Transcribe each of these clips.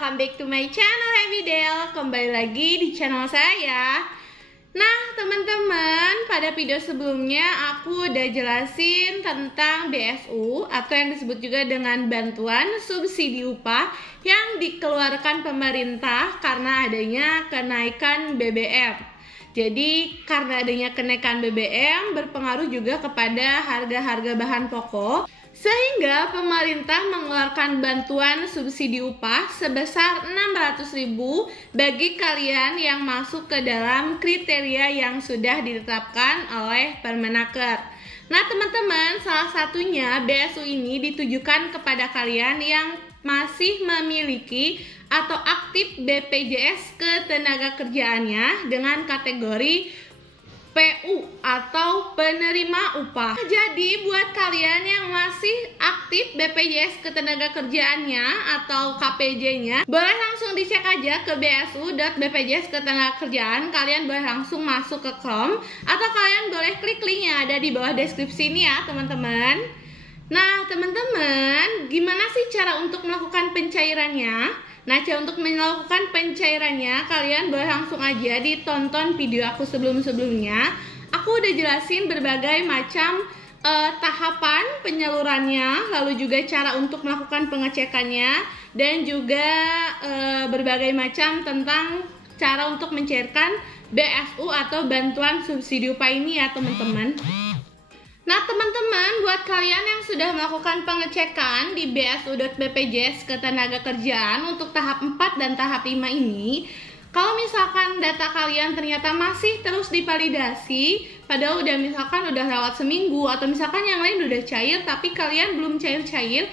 welcome back to my channel Happy Del. Kembali lagi di channel saya. Nah teman-teman, pada video sebelumnya aku udah jelasin tentang BSU atau yang disebut juga dengan bantuan subsidi upah yang dikeluarkan pemerintah karena adanya kenaikan BBM. Jadi karena adanya kenaikan BBM berpengaruh juga kepada harga-harga bahan pokok, sehingga pemerintah mengeluarkan bantuan subsidi upah sebesar 600.000 bagi kalian yang masuk ke dalam kriteria yang sudah ditetapkan oleh Permenaker. Nah teman-teman, salah satunya BSU ini ditujukan kepada kalian yang masih memiliki atau aktif BPJS Ketenagakerjaannya dengan kategori PU atau penerima upah. Jadi buat kalian yang masih aktif BPJS Ketenagakerjaannya atau KPJ-nya, boleh langsung dicek aja ke bsu.bpjs Ketenagakerjaan. Kalian boleh langsung masuk ke Chrome atau kalian boleh klik link yang ada di bawah deskripsi ini ya teman-teman. Nah teman-teman, gimana sih cara untuk melakukan pencairannya? Nah, cara untuk melakukan pencairannya, kalian boleh langsung aja ditonton video aku sebelum-sebelumnya. Aku udah jelasin berbagai macam tahapan penyalurannya, lalu juga cara untuk melakukan pengecekannya, dan juga berbagai macam tentang cara untuk mencairkan BSU atau bantuan subsidi upah ini ya teman-teman. Nah teman-teman, buat kalian yang sudah melakukan pengecekan di bsu.bpjs Ketenagakerjaan untuk tahap 4 dan tahap 5 ini, kalau misalkan data kalian ternyata masih terus divalidasi, padahal misalkan udah lewat seminggu atau misalkan yang lain udah cair tapi kalian belum cair-cair.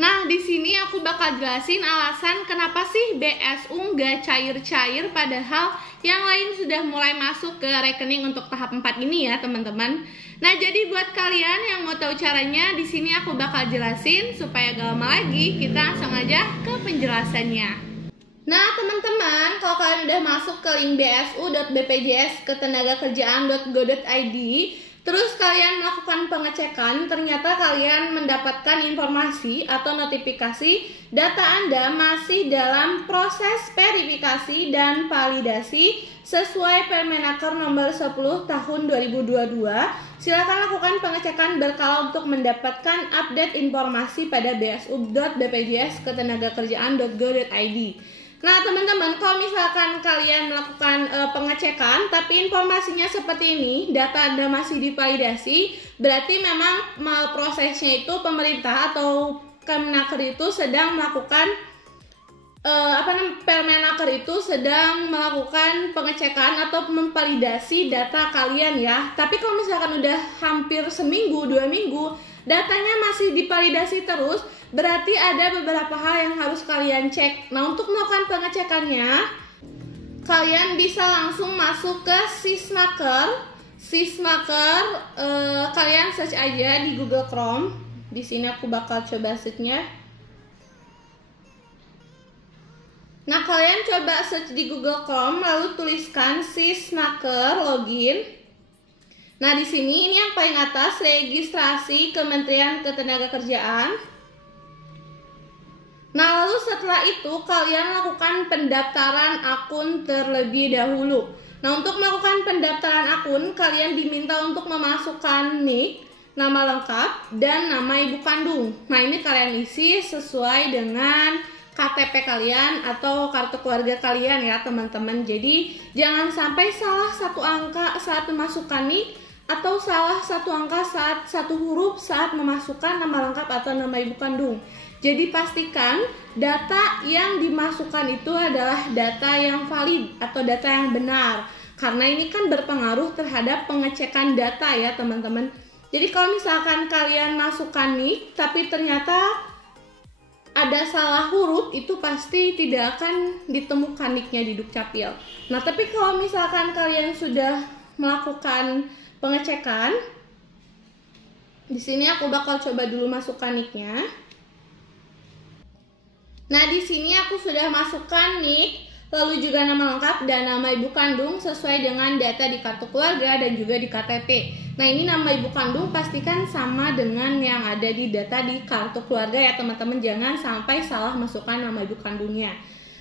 Nah, di sini aku bakal jelasin alasan kenapa sih BSU nggak cair-cair padahal yang lain sudah mulai masuk ke rekening untuk tahap 4 ini ya, teman-teman. Nah, jadi buat kalian yang mau tahu caranya, di sini aku bakal jelasin supaya gak lama lagi, kita langsung aja ke penjelasannya. Nah, teman-teman, kalau kalian udah masuk ke link bsu.bpjs Ketenagakerjaan.go.id, terus kalian melakukan pengecekan, ternyata kalian mendapatkan informasi atau notifikasi data Anda masih dalam proses verifikasi dan validasi sesuai Permenaker nomor 10 tahun 2022. Silakan lakukan pengecekan berkala untuk mendapatkan update informasi pada bsu.bpjs Ketenagakerjaan.go.id. Nah teman-teman, kalau misalkan kalian melakukan pengecekan tapi informasinya seperti ini, data Anda masih divalidasi, berarti memang prosesnya itu pemerintah atau Permenaker itu sedang melakukan Permenaker itu sedang melakukan pengecekan atau memvalidasi data kalian ya. Tapi kalau misalkan udah hampir seminggu, 2 minggu, datanya masih divalidasi terus, berarti ada beberapa hal yang harus kalian cek. Nah, untuk melakukan pengecekannya, kalian bisa langsung masuk ke Sysnaker. Kalian search aja di Google Chrome. Di sini aku bakal coba search-nya. Nah, kalian coba search di Google Chrome lalu tuliskan Sysnaker login. Nah, di sini ini yang paling atas, registrasi Kementerian Ketenagakerjaan. Nah, lalu setelah itu kalian lakukan pendaftaran akun terlebih dahulu. Nah, untuk melakukan pendaftaran akun, kalian diminta untuk memasukkan NIK, nama lengkap, dan nama ibu kandung. Nah, ini kalian isi sesuai dengan KTP kalian atau kartu keluarga kalian ya teman-teman. Jadi jangan sampai salah satu angka saat memasukkan NIK atau salah satu angka saat satu huruf saat memasukkan nama lengkap atau nama ibu kandung. Jadi pastikan data yang dimasukkan itu adalah data yang valid atau data yang benar, karena ini kan berpengaruh terhadap pengecekan data ya teman-teman. Jadi kalau misalkan kalian masukkan NIK tapi ternyata ada salah huruf, itu pasti tidak akan ditemukan NIK-nya di Dukcapil. Nah, tapi kalau misalkan kalian sudah melakukan pengecekan, di sini aku bakal coba dulu masukkan NIK-nya. Nah, di sini aku sudah masukkan NIK, lalu juga nama lengkap dan nama ibu kandung sesuai dengan data di kartu keluarga dan juga di KTP. Nah, ini nama ibu kandung pastikan sama dengan yang ada di data di kartu keluarga ya teman-teman, jangan sampai salah masukkan nama ibu kandungnya.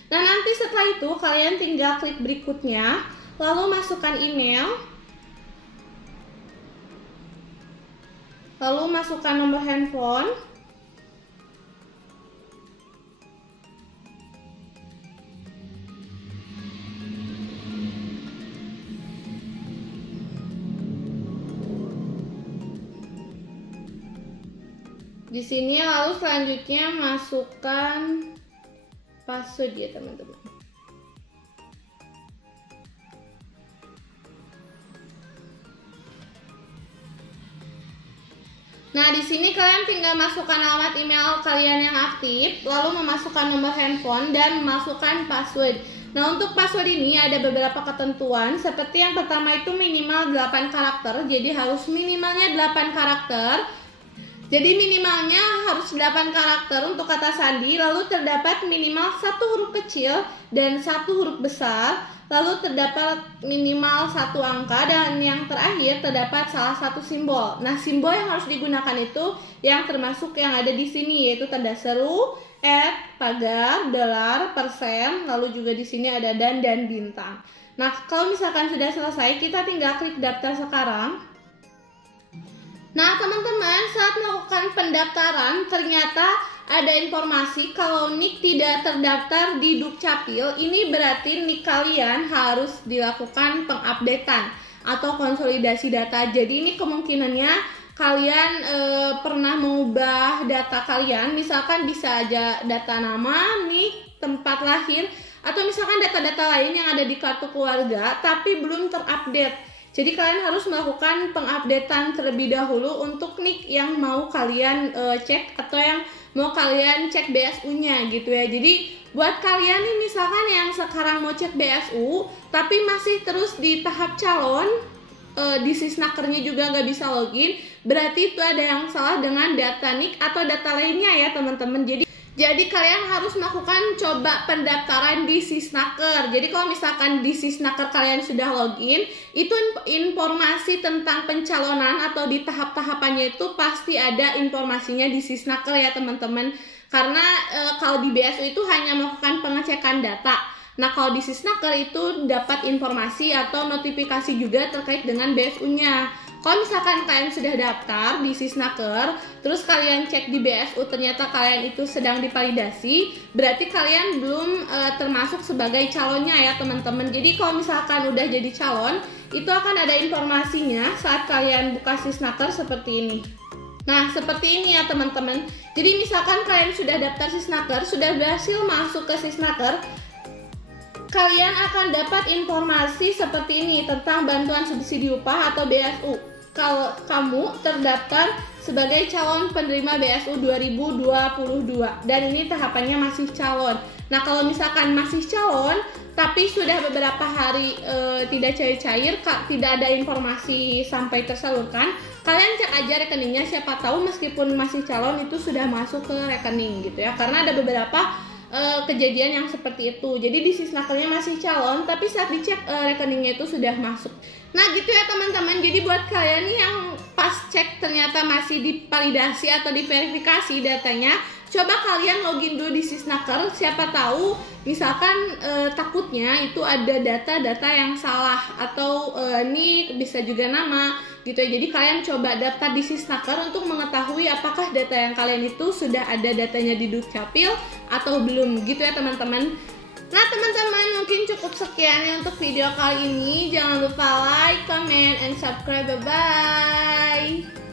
Nah, nanti setelah itu kalian tinggal klik berikutnya, lalu masukkan email, lalu masukkan nomor handphone, di sini, lalu selanjutnya masukkan password ya teman-teman. Nah, di sini kalian tinggal masukkan alamat email kalian yang aktif, lalu memasukkan nomor handphone dan memasukkan password. Nah, untuk password ini ada beberapa ketentuan, seperti yang pertama itu minimal 8 karakter, jadi harus minimalnya 8 karakter. Jadi minimalnya harus 8 karakter untuk kata sandi, lalu terdapat minimal 1 huruf kecil dan 1 huruf besar, lalu terdapat minimal 1 angka, dan yang terakhir terdapat salah satu simbol. Nah, simbol yang harus digunakan itu yang termasuk yang ada di sini, yaitu tanda seru, pagar, dolar, persen, lalu juga di sini ada dan bintang. Nah, kalau misalkan sudah selesai, kita tinggal klik daftar sekarang. Nah, teman-teman, saat melakukan pendaftaran ternyata ada informasi kalau NIK tidak terdaftar di Dukcapil. Ini berarti NIK kalian harus dilakukan pengupdatean atau konsolidasi data. Jadi ini kemungkinannya kalian pernah mengubah data kalian, misalkan bisa aja data nama, NIK, tempat lahir, atau misalkan data-data lain yang ada di kartu keluarga tapi belum terupdate. Jadi kalian harus melakukan pengupdatean terlebih dahulu untuk NIK yang mau kalian cek atau yang mau kalian cek BSU-nya gitu ya. Jadi buat kalian nih misalkan yang sekarang mau cek BSU tapi masih terus di tahap calon, di Sisnakernya juga nggak bisa login, berarti itu ada yang salah dengan data NIK atau data lainnya ya teman-teman. Jadi kalian harus melakukan coba pendaftaran di Sisnaker. Jadi kalau misalkan di Sisnaker kalian sudah login, itu informasi tentang pencalonan atau di tahap-tahapannya itu pasti ada informasinya di Sisnaker ya teman-teman. Karena kalau di BSU itu hanya melakukan pengecekan data. Nah, kalau di Sisnaker itu dapat informasi atau notifikasi juga terkait dengan BSU-nya. Kalau misalkan kalian sudah daftar di Sisnaker, terus kalian cek di BSU ternyata kalian itu sedang divalidasi, berarti kalian belum termasuk sebagai calonnya ya teman-teman. Jadi kalau misalkan udah jadi calon, itu akan ada informasinya saat kalian buka Sisnaker seperti ini. Nah, seperti ini ya teman-teman. Jadi misalkan kalian sudah daftar Sisnaker, sudah berhasil masuk ke Sisnaker, kalian akan dapat informasi seperti ini tentang bantuan subsidi upah atau BSU. Kalau kamu terdaftar sebagai calon penerima BSU 2022 dan ini tahapannya masih calon. Nah, kalau misalkan masih calon tapi sudah beberapa hari tidak cair-cair, tidak ada informasi sampai tersalurkan, kalian cek aja rekeningnya, siapa tahu meskipun masih calon itu sudah masuk ke rekening gitu ya. Karena ada beberapa kejadian yang seperti itu. Jadi di Sisnakernya masih calon tapi saat dicek rekeningnya itu sudah masuk. Nah, gitu ya teman-teman. Jadi buat kalian nih yang pas cek ternyata masih divalidasi atau diverifikasi datanya, coba kalian login dulu di Sisnaker. Siapa tahu misalkan takutnya itu ada data-data yang salah atau ini bisa juga nama gitu ya. Jadi kalian coba daftar di Sisnaker untuk mengetahui apakah data yang kalian itu sudah ada datanya di Dukcapil atau belum gitu ya teman-teman. Nah teman-teman, mungkin cukup sekian ya untuk video kali ini. Jangan lupa like, comment, and subscribe. Bye-bye.